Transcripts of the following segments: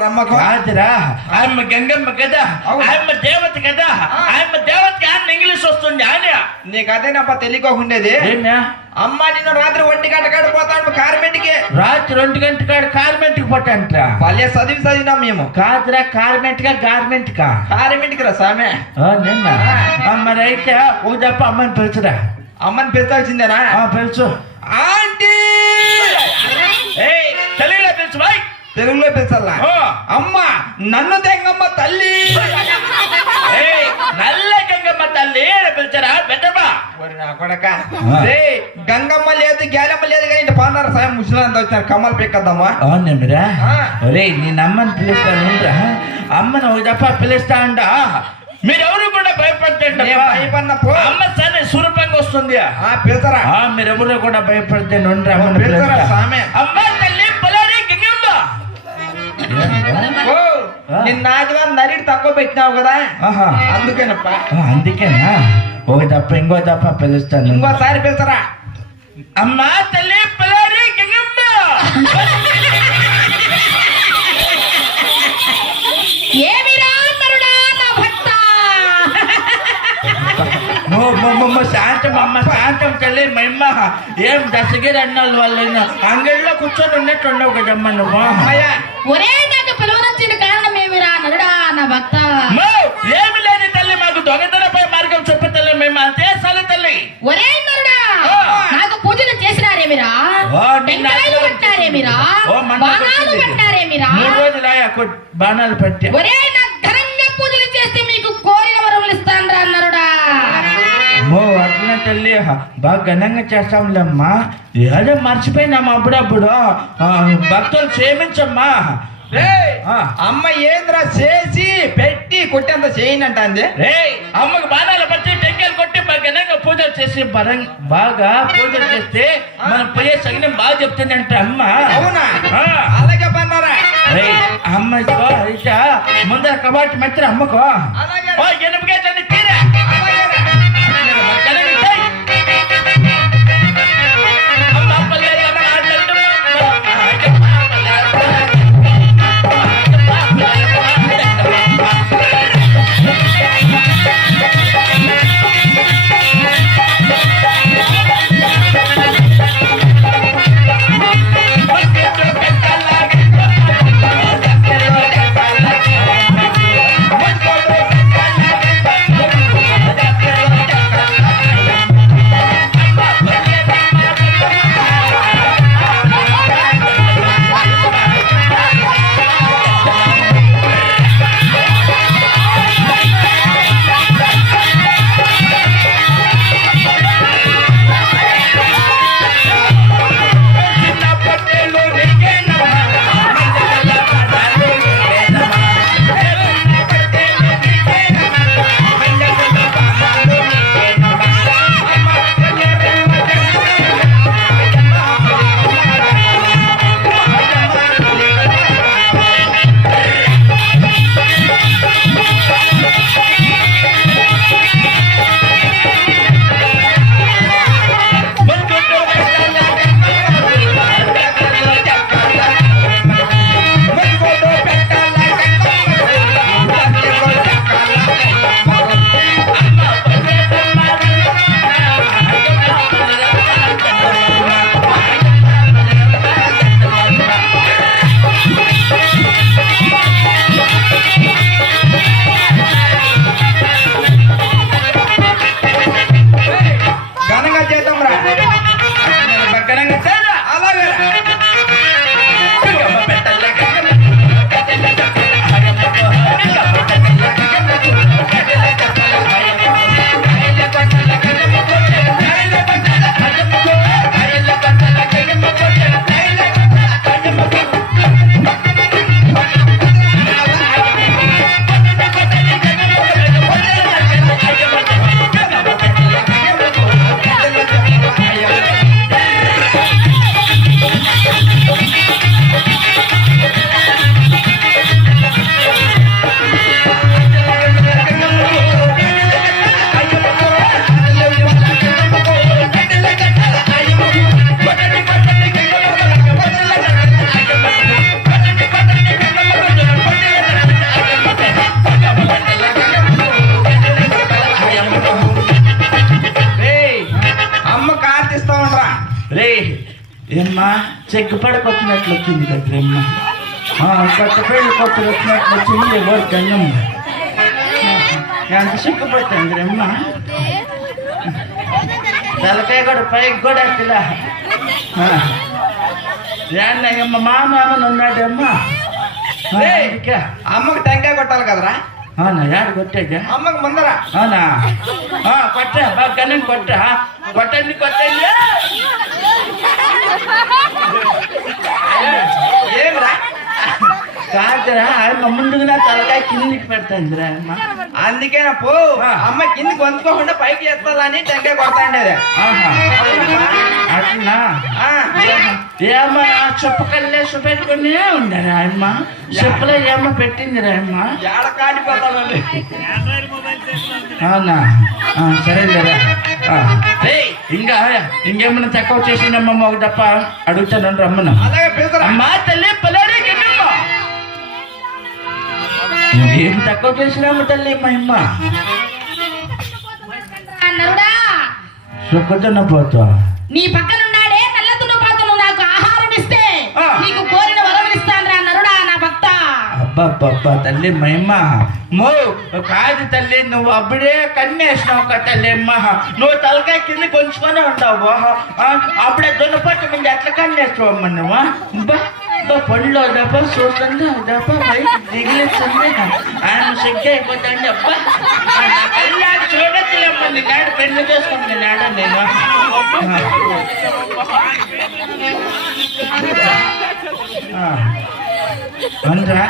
కాదురా, ఆయమ్మ గంగమ్మ కదా, ఆయమ్మ దేవత కదా, ఆయమ్మ దేవతకి ఆయన ఇంగ్లీష్ వస్తుంది. ఆయన నీకు అదేనప్ప తెలియకోకుండేది. అమ్మ నిన్ను రాత్రి 1 గంట కాడ పోతాడు కార్మెంట్కి. రాత్రి 2 గంట కాడ కార్మెంట్ కి పోతాంట. పల్లె చదివినాం మేము. కాదురా, కార్మెంట్ కా గార్మెంట్ కా? కార్మెంట్ కి రా సామె. నిన్న మరి అయితే ఒక దప్ప అమ్మని పిలుచురా. అమ్మని పిలిచాల్సిందేనా? పిలుచు. ఆంటీ తెలుగులో పిలుచు బాయ్. తెలుగులో పిలిచాలా? అమ్మ నన్ను తెంగమ్మ తల్లి, నల్ల గంగమ్మ తల్లి పిలిచారా పెద్దమ్మా? గంగమ్మ లేదు గ్యాలమ్మ లేదు కానీ ఇంటి పాన్నారు సాయం ముసలింతా వచ్చారు. కమ్మలు పెక్కద్దామా? అవునరా? ఒరే నేను అమ్మని పిలుస్తాను. అమ్మను ఒక దప్ప పిలుస్తా అంట. మీరెవరు కూడా భయపడతాండి. అమ్మ సరే సురూపంగా వస్తుంది. పిలుతారా? మీరెవరు కూడా భయపడితే నుండి అమ్మ తల్లి నిన్న ఆదివారం నరిడి తక్కువ పెట్టినావు కదా, అందుకేనప్ప. అందుకేనా? ఒక దప్ప ఇంకో దప్ప పిలుస్తాను. ఇంకోసారి పిలుతారా? అమ్మ తల్లి పిల్లరి గంగమ్మ. శాంతం అమ్మ, శాంతం తల్లి. మమ్మ ఏం దశగిరి అన్నాళ్ళు వాళ్ళు అంగడిలో కూర్చొని ఉన్నట్టుండవు కదమ్మ నువ్వు. ఏమి లేదు తల్లి, మాకు దొంగతనపై మార్గం చెప్పు తల్లి. మేము అంతే సరే తల్లి. నాకు పూజలు చేసినారేమిరా? బాణాలు పట్టి పూజలు చేస్తే మీకు కోరిన వరములు ఇస్తాను రా అన్నారుడా. అట్లా తల్లి బాగా ఘనంగా చేస్తాంలేమ్మా. ఏదో మర్చిపోయినామా అప్పుడప్పుడు. భక్తులు క్షేమించమ్మా. అమ్మ ఏంద్రా చేసి పెట్టి కొట్టేంత చేయనంట అంది. అమ్మకు బాణాలు పట్టి టెంకాయలు కొట్టి బాగా ఘనంగా పూజలు చేసి బాగా పూజలు చేస్తే మనం పోయే సగనం బాగా చెప్తుందంట అమ్మ. అవునా? అలాగే పన్నారా? అమ్మ ముందర కబాటి మెత్తర అమ్మకో ఎనపకాయ తీరా. చెగ్గుపడకొచ్చినట్లు వచ్చింది కదమ్మ. కొత్త పెళ్ళి కొత్తలు వచ్చినట్లు వచ్చింది ఎవరు కన్నమ్మ. ఎంత సిగ్గుపడుతుంది అమ్మ. తలకాయ కూడా పైకి కూడా పిల్ల అమ్మ మా మామను ఉన్నాడమ్మా. అమ్మకి టెంకాయ కొట్టాలి కదరా. అవునా యాడు కొట్టాగా అమ్మకి ముందరా. అవునా కొట్ట బాగా కన్నా కొట్టండి ఏమిరా కాదురా అమ్మ ముందుగా తలకాయ కిందికి పెడతాందిరా అమ్మ. అందుకేనా పో అమ్మ కిందికి వంచుకోకుండా పైకి ఎత్తాలని టెంకాయ కొడతా ఉండేది. అట్లా ఏమో చెప్పకల్లే పెట్టుకుని ఉండరా అమ్మ. చెప్పులో ఏమో పెట్టిందిరా అమ్మ. ఏడ కాలిపోతాడు. అవునా సరేలేరా. ఇంకేమన్నా తక్కువ చేసిందమ్మా ఒక తప్ప అడుగుతాను రమ్మను. అలాగే పిలుచురా. అమ్మా తల్లి పలేరే ఏం తక్కువ చేసినాము తల్లి మా అమ్మ. అన్నరుడా సుఖతున్న పోతా నీ పక్కనున్నాడే నల్ల దున్నపోతును నాకు ఆహారం ఇస్తే నీకు కోరిన వరం ఇస్తాను రా నరుడా నా భక్త. అబ్బా తల్లి మహిమ మో కాదు తల్లి, నువ్వు అప్పుడే కన్నేసినావు కదా తల్లి అమ్మ. నువ్వు తలకాయ కింద కొంచుకొని ఉంటావు. అప్పుడే దున్నపట్టు మీద ఎట్లా కన్నేస్తావు అమ్మ నువ్వు. పండ్లో దప్ప చూస్తుంది దప్ప దిగిలిస్తుంది. ఆయన సిగ్గు అయిపోతాండి. అబ్బా పెళ్ళాడు చూడొచ్చులేమ్మంది నాడు పెళ్లి చేసుకుంది నాడ నేను. అందరా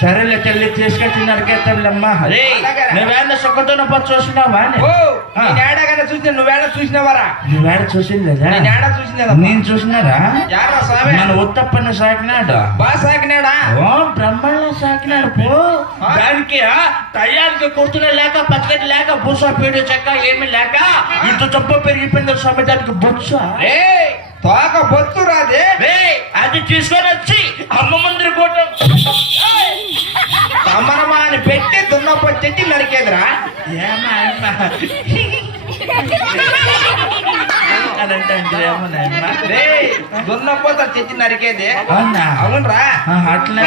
సరేలే తల్లి తీసుకొచ్చి నరికేస్తాంలేమ్మా. రే నువ్వేళ్ళ సుఖతో పచ్చి చూసినావా? నేడగానే చూసిన నువ్వేడ చూసినావారా? నువ్వేడ చూసిందా? నేడ చూసినదా? నేను చూసినారా? మన ఉత్తప్పని సాకినాడు. బాగా సాకినాడా? ఓ బ్రహ్మణ్లో సాకినాడు పో. దానికి తయారికి కుర్తులే లేక పచ్చడి లేక బుస పీడి చెక్క ఏమి లేక ఇంత చొప్ప పెరిగిపోయింది స్వామి. దానికి బొత్స తోక బొత్తు రాదే. అది తీసుకొని వచ్చి అమ్మ ముందర కూటం అమ్మనమా అని పెట్టి దున్నపో చెట్టి నరికేదిరా. దున్నపోత చెట్టి నరికేది. అవునా? అవునరా. అట్లా